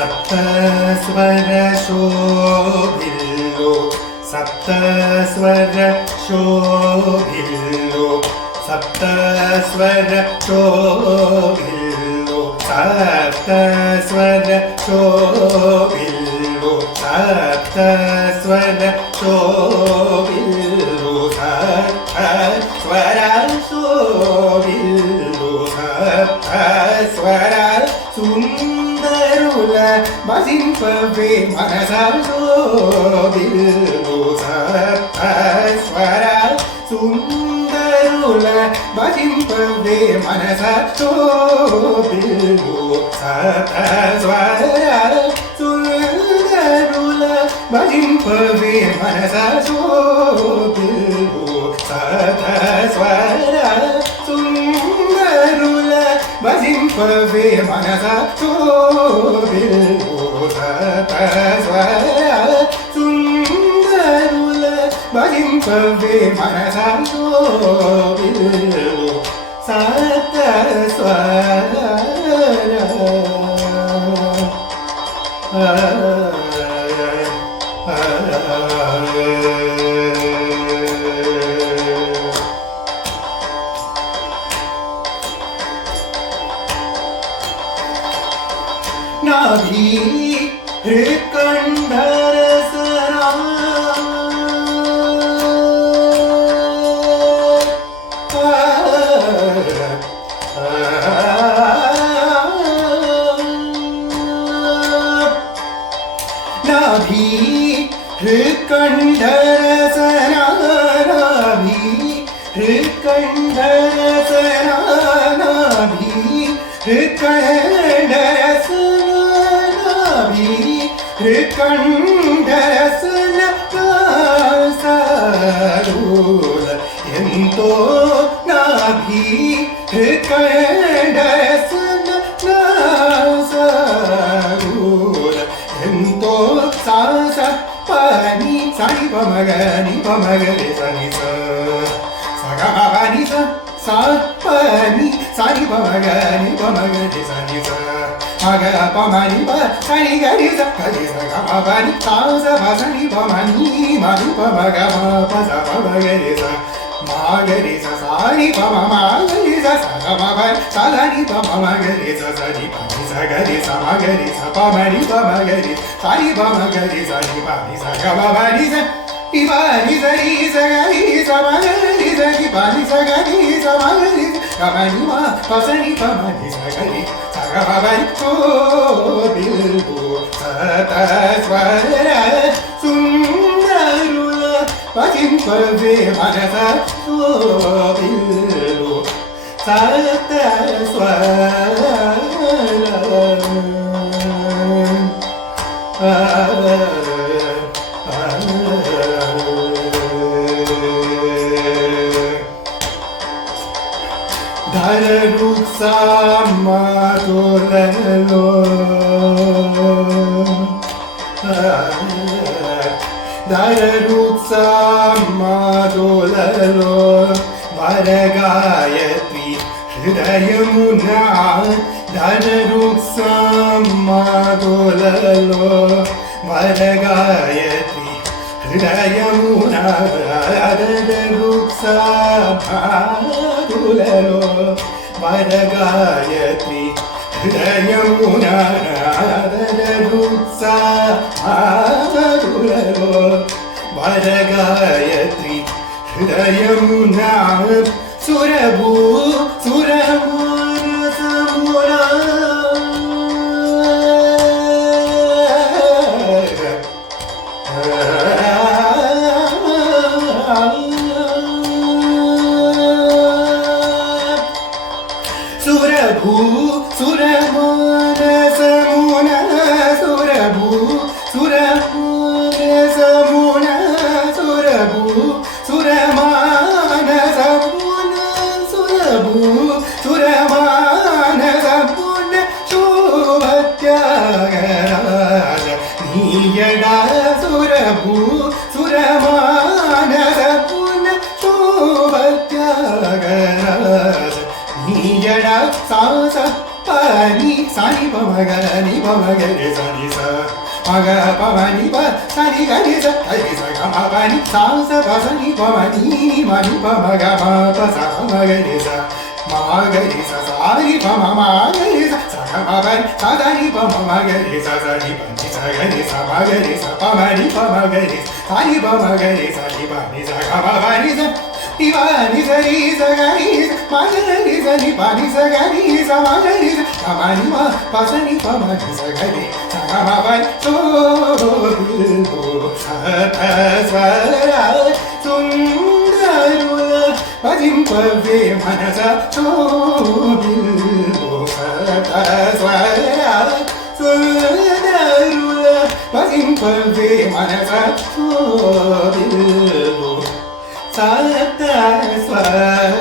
सप्तस्वर शोभिल्लो सप्तस्वर शोभिल्लो सप्तस्वर शोभिल्लो सप्तस्वर शोभिल्लो सप्तस्वर शोभिल्लो सप्तस्वर शोभिल्लो सप्तस्वर सुंदरुल भजिंपवे मनसा शोभिल्लो सप्तस्वर सुंदरुल भजिंपवे मनसा शोभिल्लो सप्तस्वर सुंदरुल भजिंपवे मनसा शोभिल्लो सप्तस्वर सुंदरुल भजिंपवे मनसा शोभिल्लो सप्तस्वर सुंदरुल भजिंपवे मनसा शोभिल्लो सप्तस्वर नाभी हृत्कण्ठरसरा नाभी हृत्कण्ठरसना नाभी हृत्कण्ठरसना नाभी हृत्कण्ठरसना हृत्कण्ठरसन सारूल ఎంతో నాభి హృత్కण्ठరసన సాरूल ఎంతో సాస పని సని పమగని పమగరి సని సగమని సా పని సని పమగని పమగరి సని మగ పమని ప సని గరి స గరి స గమ పని సాస పసని పమని మని పమగ ప స పమగరి స మాగరి స సాని పమ మాగరి స సగమ పని సదని పమగరి స సని పని స గరి స మగరి స పమని పమగరి సని పమగరి సని పని స గమ పని స ఇవాని సరి స గరి స మగరి స ని పని స గరి స మగరి గమని మా పసని పమని స గరి సగమని శోభిల్లో సప్తస్వర సుందరుల భజింపవే మనసా శోభిల్లో సప్తస్వర धर रुक्सा मातोललो धर रुक्सा मातोललो वर गायत्री हृदयमुना धर रुक्सा मातोललो वर गायत्री हृदयमुना धर रुक्सा मातोललो वर गायत्री हृदयमुना रुक्सा मातोललो वर गायत्री हृदयमुना सुरभू सुरमानसमुना सुरभू सुरमानसमुना सुरभू सुरमानसमुना सुरभू सुरमानसमुना सुरभू सुरमानसमुना शोभत्यागराज नीयडा सुरभू सुरमानसमुना शोभत्यागराज नीयडा सास pani sa ni pa ma ga re sa ni sa ma ga pa ma ni pa sa ni ga ni sa ga ma pa ni sa sa ni pa ma ni pa ma ga ma pa sa ma ga re sa ma ga re sa sa ni pa ma ga re sa ga ma pa ni sa ni pa ma ga re sa ni pa ni sa ga re sa ma ga re sa pa ma ga re sa ni pa ma ga re sa ni pa ni sa ga ma pa ni sa ni pa ni sa ri sa ga ri sa ma ga re sa ni pa ni sa ga ri sa ma ga re sa ga ma ni ma pa sa ni pa ma ni sa ga re sa ga ma pa ni so sa ta swa ra sundarula bajim pave manasa so sa ta swa ra sundarula bajim pave manasa so Sata swara